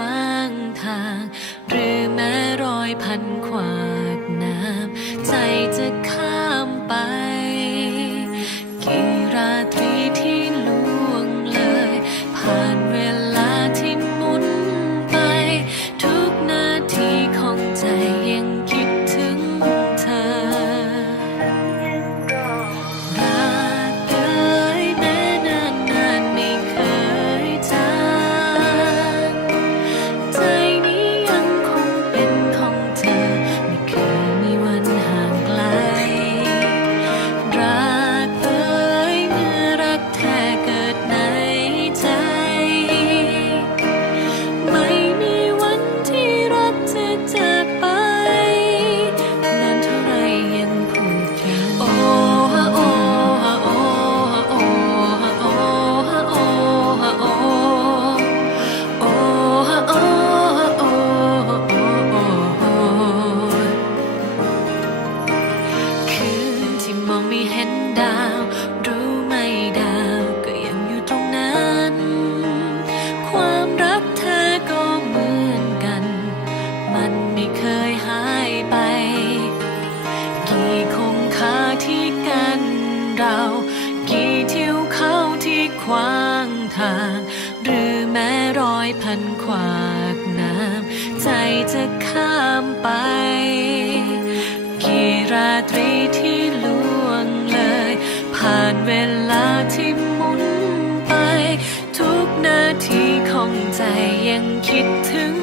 ขวางทาง หรือแม้รอยพันความ ขวางทาง หรือแม้ร้อยพันขวากน้ำใจจะข้ามไป กี่ราตรีที่ล่วงเลย ผ่านเวลาที่หมุนไป ทุกนาทีของใจยังคิดถึง